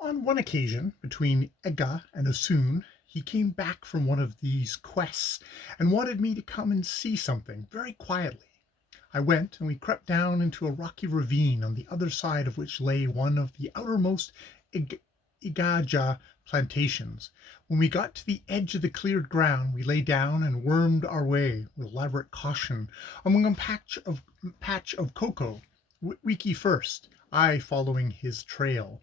On one occasion, between Ega and Osun, he came back from one of these quests and wanted me to come and see something very quietly. I went, and we crept down into a rocky ravine on the other side of which lay one of the outermost Igaja plantations. When we got to the edge of the cleared ground, we lay down and wormed our way with elaborate caution among a patch of cocoa, Wiki first, I following his trail.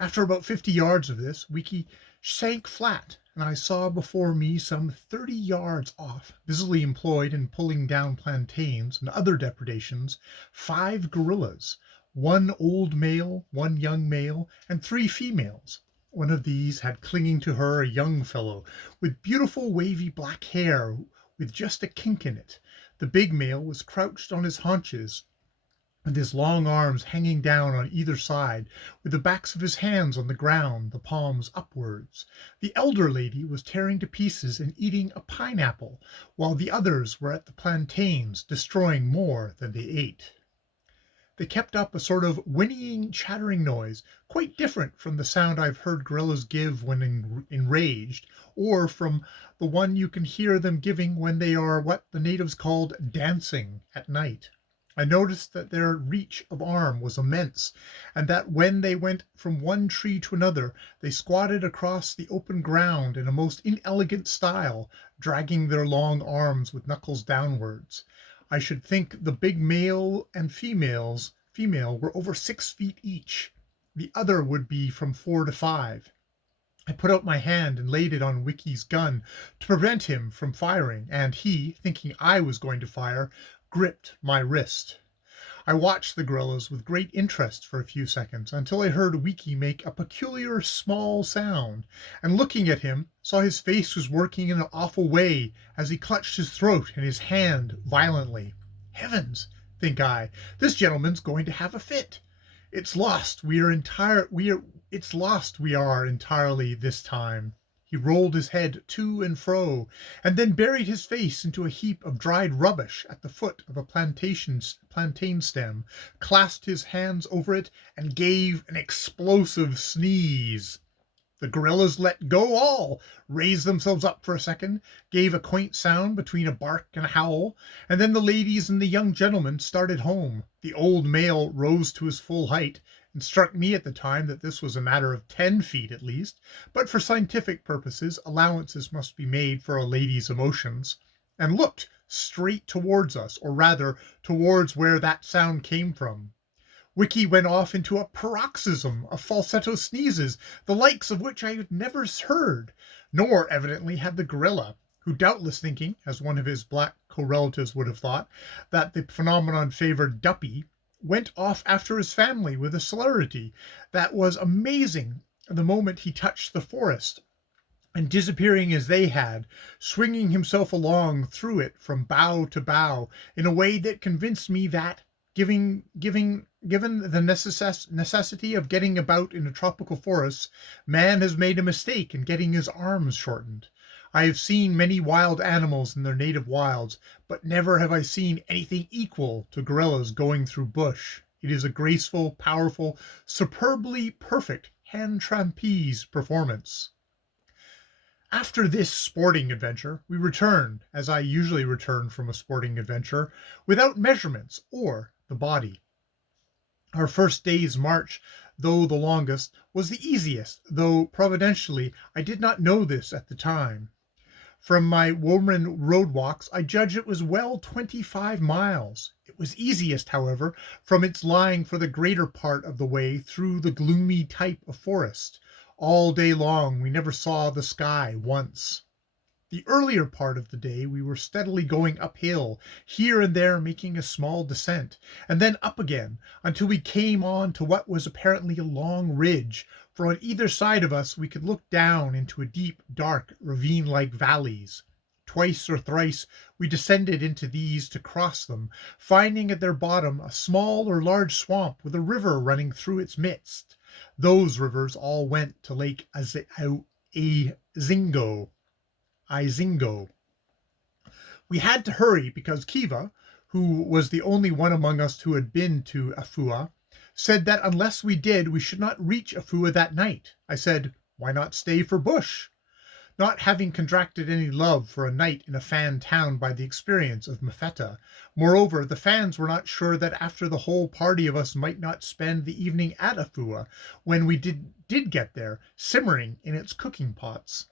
After about 50 yards of this, Wiki sank flat, and I saw before me some 30 yards off, busily employed in pulling down plantains and other depredations, 5 gorillas, one old male, one young male, and 3 females. One of these had clinging to her a young fellow with beautiful wavy black hair with just a kink in it. The big male was crouched on his haunches, with his long arms hanging down on either side, with the backs of his hands on the ground, the palms upwards. The elder lady was tearing to pieces and eating a pineapple, while the others were at the plantains, destroying more than they ate. They kept up a sort of whinnying, chattering noise, quite different from the sound I've heard gorillas give when enraged, or from the one you can hear them giving when they are what the natives called dancing at night. I noticed that their reach of arm was immense, and that when they went from one tree to another, they squatted across the open ground in a most inelegant style, dragging their long arms with knuckles downwards. I should think the big male and female were over 6 feet each. The other would be from 4 to 5. I put out my hand and laid it on Wiki's gun to prevent him from firing, and he, thinking I was going to fire, gripped my wrist. I watched the gorillas with great interest for a few seconds until I heard Wiki make a peculiar small sound, and looking at him, saw his face was working in an awful way as he clutched his throat and his hand violently. Heavens, think I, this gentleman's going to have a fit. It's lost we are entirely this time. He rolled his head to and fro, and then buried his face into a heap of dried rubbish at the foot of a plantain stem, clasped his hands over it, and gave an explosive sneeze. The gorillas let go all, raised themselves up for a second, gave a quaint sound between a bark and a howl, and then the ladies and the young gentlemen started home. The old male rose to his full height, and struck me at the time that this was a matter of 10 feet at least, but for scientific purposes allowances must be made for a lady's emotions, and looked straight towards us, or rather towards where that sound came from. Wiki went off into a paroxysm of falsetto sneezes, the likes of which I had never heard, nor evidently had the gorilla, who doubtless thinking, as one of his black co-relatives would have thought, that the phenomenon favored Duppy, went off after his family with a celerity that was amazing the moment he touched the forest, and disappearing as they had, swinging himself along through it from bough to bough in a way that convinced me that, given the necessity of getting about in a tropical forest, man has made a mistake in getting his arms shortened. I have seen many wild animals in their native wilds, but never have I seen anything equal to gorillas going through bush. It is a graceful, powerful, superbly perfect hand trapeze performance. After this sporting adventure, we returned, as I usually return from a sporting adventure, without measurements or the body. Our first day's march, though the longest, was the easiest, though providentially I did not know this at the time. From my Womern road walks, I judge it was well 25 miles. It was easiest, however, from its lying for the greater part of the way through the gloomy type of forest. All day long we never saw the sky once. The earlier part of the day we were steadily going uphill, here and there making a small descent, and then up again, until we came on to what was apparently a long ridge, for on either side of us we could look down into a deep, dark, ravine-like valleys. Twice or thrice we descended into these to cross them, finding at their bottom a small or large swamp with a river running through its midst. Those rivers all went to Lake Izingo. We had to hurry because Kiva, who was the only one among us who had been to Afua, said that unless we did, we should not reach Afua that night. I said, why not stay for bush? Not having contracted any love for a night in a fan town by the experience of Mafetta. Moreover, the fans were not sure that after the whole party of us might not spend the evening at Afua, when we did get there, simmering in its cooking pots.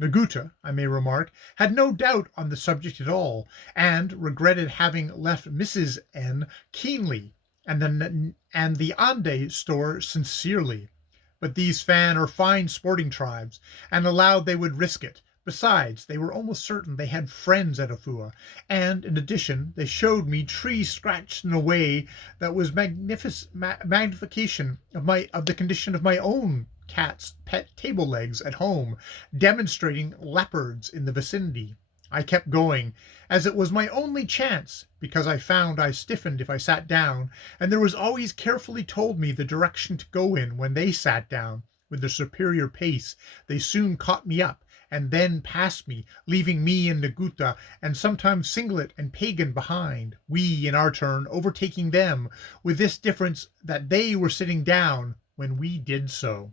Naguta, I may remark, had no doubt on the subject at all, and regretted having left Mrs. N keenly, and the Ande store sincerely. But these Fan are fine sporting tribes, and allowed they would risk it. Besides, they were almost certain they had friends at Afua, and, in addition, they showed me trees scratched in a way that was magnification of the condition of my own cat's pet table legs at home, demonstrating leopards in the vicinity. I kept going, as it was my only chance, because I found I stiffened if I sat down, and there was always carefully told me the direction to go in when they sat down. With their superior pace, they soon caught me up, and then passed me, leaving me and Naguta, and sometimes Singlet and Pagan behind, we, in our turn, overtaking them, with this difference that they were sitting down when we did so.